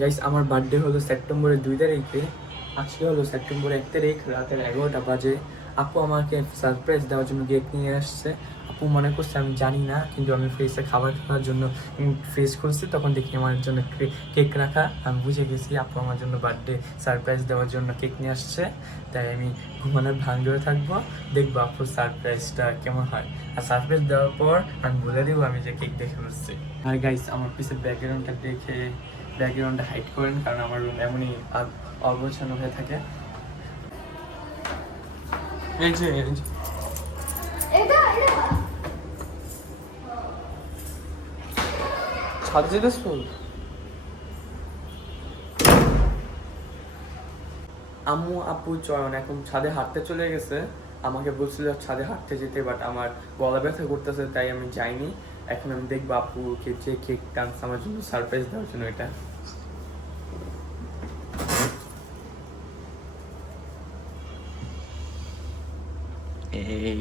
Guys আমার birthday হলো সেপ্টেম্বরের 2 তারিখে। আজকে হলো সেপ্টেম্বরের 1 তারিখ, রাতের 11টা বাজে। আপু আমাকে সারপ্রাইজ দেওয়ার জন্য কেক নিয়ে আসছে। আপু মনে করছে আমি জানি না, কিন্তু আমি ফ্রিজে খাবার খাওয়ার জন্য ফ্রিজ খুলছি, তখন দেখি আমার জন্য কেক রাখা। আমি বুঝে গেছি আপু আমার জন্য বার্থডে সারপ্রাইজ দেওয়ার জন্য কেক নিয়ে আসছে। তাই আমি ঘুমানোর ভান ধরে থাকবো, দেখবো আপুর সারপ্রাইজটা কেমন হয়। আর সারপ্রাইজ দেওয়ার পর আমি বলে দেবো আমি যে কেক দেখে বসছি। আর গাইস আমার পিছের ব্যাকগ্রাউন্ডটা দেখে ব্যাকগ্রাউন্ডটা হাইড করেন, কারণ আমার রুম এমনই অগোছানো হয়ে থাকে। এই যে ছাদে যেতেছ? আম্মু আপু চয়ন এখন ছাদে হাঁটতে চলে গেছে। আমাকে বলছিল ছাদে হাঁটতে যেতে, বাট আমার গলা ব্যথা করতেছে, তাই আমি যাইনি। এখন আমি দেখবো আপুকে যে কেক টানছে আমার জন্য সারপ্রাইজ দেওয়ার জন্য। এটা এই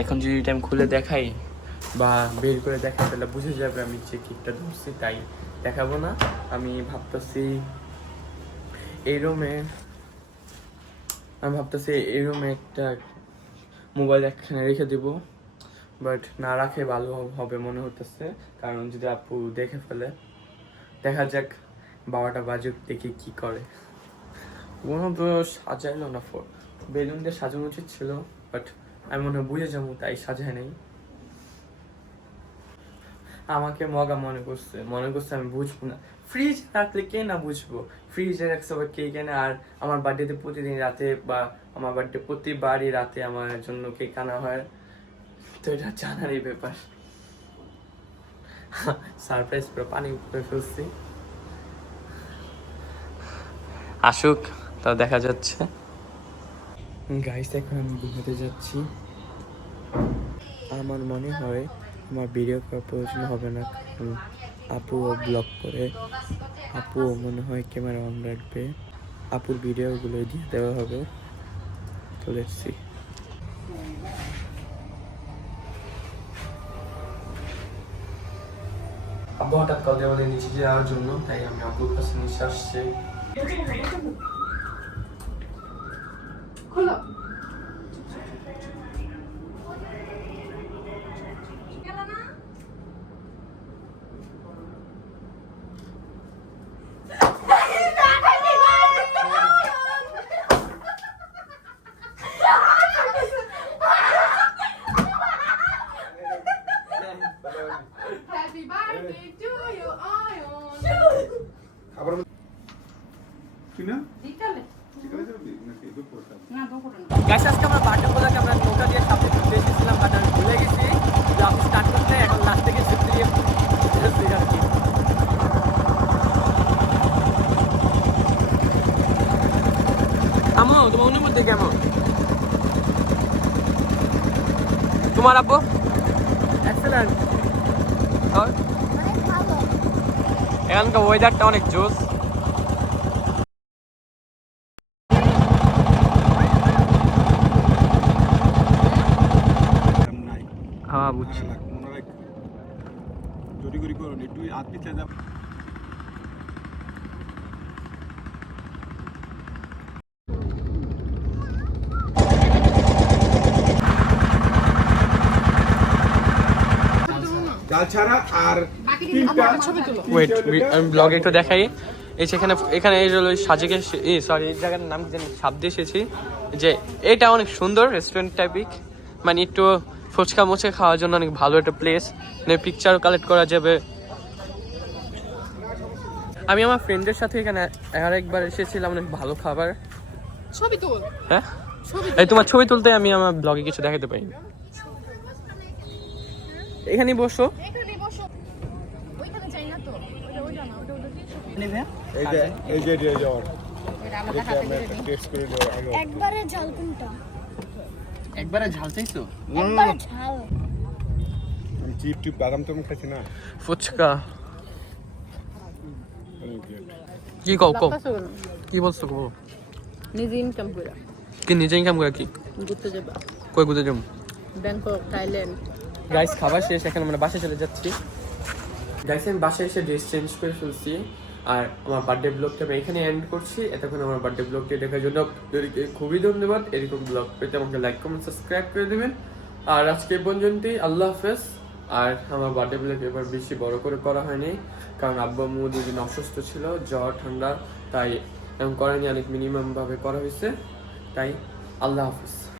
এখন যদি এটা আমি খুলে দেখাই বা বের করে দেখাই, তাহলে বুঝে যাবে আমি যে কেকটা ধরছি। তাই দেখাবো না। আমি ভাবতেছি এই রুমে একটা মোবাইল একখানে রেখে দেবো, বাট না রাখে ভালো হবে মনে হতেছে, কারণ যদি আপু দেখে ফেলে। দেখা যাক 12টা বাজুক, দেখি কি করে। কোনো তো সাজাইলো না, বেলুন দিয়ে সাজানো উচিত ছিল, বাট আমি মনে হয় বুঝে যাবো, তাই সাজায় নেই। আমাকে মগা মনে করছে আমি বুঝবো না। ফ্রিজ রাখলে কে না বুঝবো, ফ্রিজে রাখছে আবার কে কেনে। আর আমার বার্থডেতে প্রতিদিন রাতে বা আমার বার্থডে প্রতিবারই রাতে আমার জন্য কেক আনা হয়, তো এটা জানারই ব্যাপার। সারপ্রাইজ পুরো পানি করে ফেলছি। আসুক, তা দেখা যাচ্ছে। গাইস এখন আমি ঘুমাতে যাচ্ছি। আমার মনে হয় আমার ভিডিও করার প্রয়োজন হবে না, কারণ আপুও ব্লগ করে। আপুও মনে হয় ক্যামেরা অন রাখবে, আপুর ভিডিওগুলো দিয়ে দেওয়া হবে। তো লেটস সি। আব্বু হঠাৎ কল দিয়ে বলে নিচে যাওয়ার জন্য, তাই আমি আব্বুর কাছে নিচে আসছি। খোলো। Happy birthday to you, Ayon. আবার কি না বিকালে বিকালে যাবি নাকি দুপুরে না দুপুরে না। গাইস আজকে আমরা বার্থডে উপলক্ষে আমরা নৌকা দিয়ে সামনে ঘুরতে এসেছিলাম, বাট আমি ভুলে গেছি যে আপনি স্টার্ট করতে। এখন লাস্ট থেকে ঘুরতে গিয়ে আর কি। আমো তোমার অনুভূতি কেমন? তোমার আব্বু? এক্সেলেন্ট। এখানকার ওয়েদারটা অনেক জোস। হ্যাঁ বুঝছি। জোরি করি করুন একটু হাত পিছিয়ে যাও। জাল ছাড়া আর তিনটা ওয়েট আমি ব্লগে একটু দেখাই। এই সেখানে এখানে এই হলো সাজেকে, সরি এই জায়গার নাম কি জানি, সাবদে এসেছি। যে এটা অনেক সুন্দর রেস্টুরেন্ট টাইপিক, মানে একটু ফুচকা মুচকা খাওয়ার জন্য অনেক ভালো একটা প্লেস, মানে পিকচারও কালেক্ট করা যাবে। আমি আমার ফ্রেন্ডের সাথে এখানে আরেকবার এসেছিলাম, অনেক ভালো খাবার। ছবি তোল। হ্যাঁ ছবি এই তোমার ছবি তুলতে আমি আমার ব্লগে কিছু দেখাতে পারি। এখানেই বসো। এখানে বসো। ওইখানে যাই না তো। ওইটা না, ওটা নেবে এই যে দিয়ে যাওয়ার এটা আমাদের হাতে করে দিন। টেস্ট করে দেওয়া আগে একবারে ঝাল কোনটা? একবারে ঝাল চাইছো? একবারে ঝাল। আমি চিপ টিপ বাদাম তো খাচ্ছি না ফুচকা কি কও কি বলছো কও? নিজে ইনকাম করে কি নিজে ইনকাম করে কি ঘুরতে যাবা? কই ঘুরতে যাবো? Bangkok, Thailand. গাইস খাবার শেষ, এখন আমরা বাসায় চলে যাচ্ছি। গাইস আমি বাসায় এসে ড্রেস চেঞ্জ করে ফেলছি, আর আমার বার্থডে ব্লগটা আমি এখানে এন্ড করছি। এতক্ষণ আমার বার্থডে ব্লগটি দেখার জন্য আপনাদেরকে খুবই ধন্যবাদ। এরকম ব্লগ পেতে আমাকে লাইক কমেন্ট সাবস্ক্রাইব করে দেবেন। আর আজকে পর্যন্তই, আল্লাহ হাফেজ। আর আমার বার্থডে ব্লগ এবার বেশি বড় করে করা হয়নি, কারণ আব্বু আম্মু দুদিন অসুস্থ ছিল, জ্বর ঠান্ডা, তাই এরকম করেনি, অনেক মিনিমাম ভাবে করা হয়েছে। তাই আল্লাহ হাফেজ।